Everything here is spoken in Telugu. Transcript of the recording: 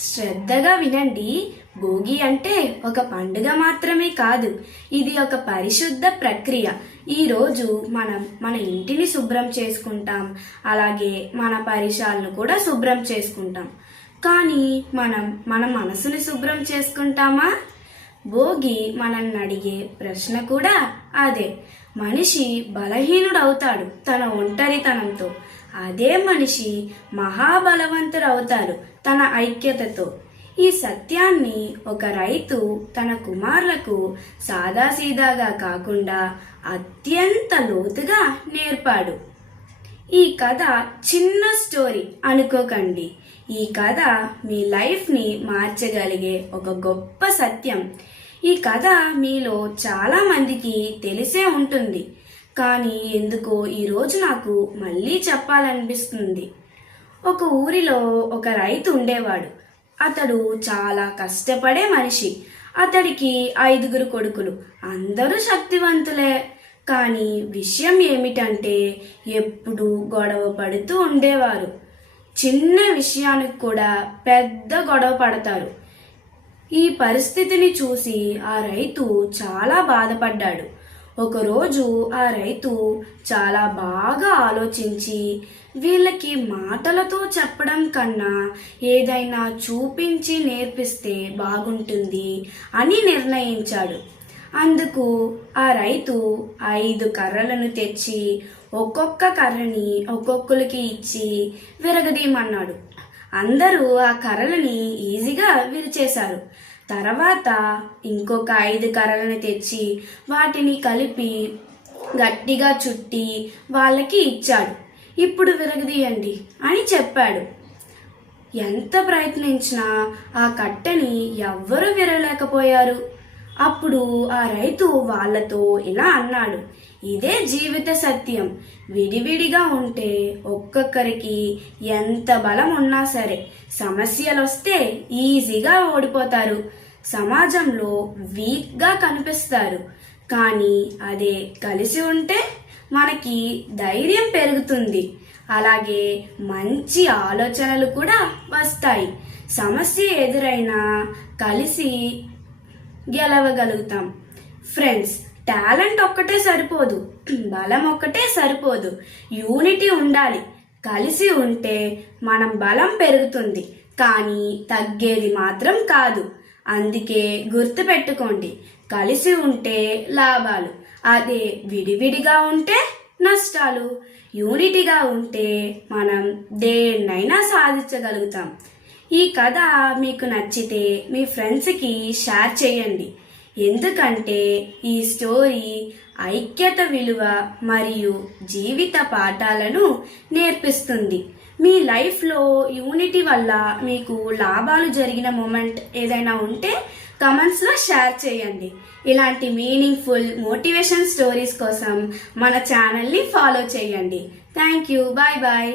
శ్రద్ధగా వినండి. భోగి అంటే ఒక పండుగ మాత్రమే కాదు, ఇది ఒక పరిశుద్ధ ప్రక్రియ. ఈరోజు మనం మన ఇంటిని శుభ్రం చేసుకుంటాం, అలాగే మన పరిసరాలను కూడా శుభ్రం చేసుకుంటాం. కానీ మనం మన మనసుని శుభ్రం చేసుకుంటామా? భోగి మనల్ని అడిగే ప్రశ్న కూడా అదే. మనిషి బలహీనుడవుతాడు తన ఒంటరితనంతో, అదే మనిషి మహాబలవంతుడవుతాడు తన ఐక్యతతో. ఈ సత్యాన్ని ఒక రైతు తన కుమారులకు సాదాసీదాగా కాకుండా అత్యంత లోతుగా నేర్పాడు. ఈ కథ చిన్న స్టోరీ అనుకోకండి. ఈ కథ మీ లైఫ్ని మార్చగలిగే ఒక గొప్ప సత్యం. ఈ కథ మీలో చాలా మందికి తెలిసే ఉంటుంది, కానీ ఎందుకో ఈరోజు నాకు మళ్ళీ చెప్పాలనిపిస్తుంది. ఒక ఊరిలో ఒక రైతు ఉండేవాడు. అతడు చాలా కష్టపడే మనిషి. అతడికి 5 కొడుకులు, అందరూ శక్తివంతులే. కానీ విషయం ఏమిటంటే ఎప్పుడూ గొడవ పడుతూ ఉండేవారు. చిన్న విషయానికి కూడా పెద్ద గొడవ పడతారు. ఈ పరిస్థితిని చూసి ఆ రైతు చాలా బాధపడ్డాడు. ఒకరోజు ఆ రైతు చాలా బాగా ఆలోచించి, వీళ్ళకి మాటలతో చెప్పడం కన్నా ఏదైనా చూపించి నేర్పిస్తే బాగుంటుంది అని నిర్ణయించాడు. అందుకు ఆ రైతు 5 కర్రలను తెచ్చి ఒక్కొక్క కర్రని ఒక్కొక్కరికి ఇచ్చి విరగదీయమన్నాడు. అందరూ ఆ కర్రలని ఈజీగా విరిచేశారు. తర్వాత ఇంకొక 5 కర్రలను తెచ్చి వాటిని కలిపి గట్టిగా చుట్టి వాళ్ళకి ఇచ్చాడు. ఇప్పుడు విరగదీయండి అని చెప్పాడు. ఎంత ప్రయత్నించినా ఆ కట్టెని ఎవ్వరూ విరగలేకపోయారు. అప్పుడు ఆ రైతు వాళ్ళతో ఇలా అన్నాడు, ఇదే జీవిత సత్యం. విడివిడిగా ఉంటే ఒక్కొక్కరికి ఎంత బలం ఉన్నా సరే సమస్యలు వస్తే ఈజీగా ఓడిపోతారు, సమాజంలో వీక్గా కనిపిస్తారు. కానీ అదే కలిసి ఉంటే మనకి ధైర్యం పెరుగుతుంది, అలాగే మంచి ఆలోచనలు కూడా వస్తాయి. సమస్య ఎదురైనా కలిసి గెలవగలుగుతాం. ఫ్రెండ్స్, టాలెంట్ ఒక్కటే సరిపోదు, బలం ఒక్కటే సరిపోదు, యూనిటీ ఉండాలి. కలిసి ఉంటే మనం బలం పెరుగుతుంది, కానీ తగ్గేది మాత్రం కాదు. అందుకే గుర్తుపెట్టుకోండి, కలిసి ఉంటే లాభాలు, అదే విడివిడిగా ఉంటే నష్టాలు. యూనిటీగా ఉంటే మనం దేన్నైనా సాధించగలుగుతాం. ఈ కథ మీకు నచ్చితే మీ ఫ్రెండ్స్కి షేర్ చేయండి, ఎందుకంటే ఈ స్టోరీ ఐక్యత విలువ మరియు జీవిత పాఠాలను నేర్పిస్తుంది. మీ లైఫ్లో యూనిటీ వల్ల మీకు లాభాలు జరిగిన మూమెంట్ ఏదైనా ఉంటే కమెంట్స్లో షేర్ చేయండి. ఇలాంటి మీనింగ్ఫుల్ మోటివేషన్ స్టోరీస్ కోసం మన ఛానల్ని ఫాలో చేయండి. Thank you. Bye bye.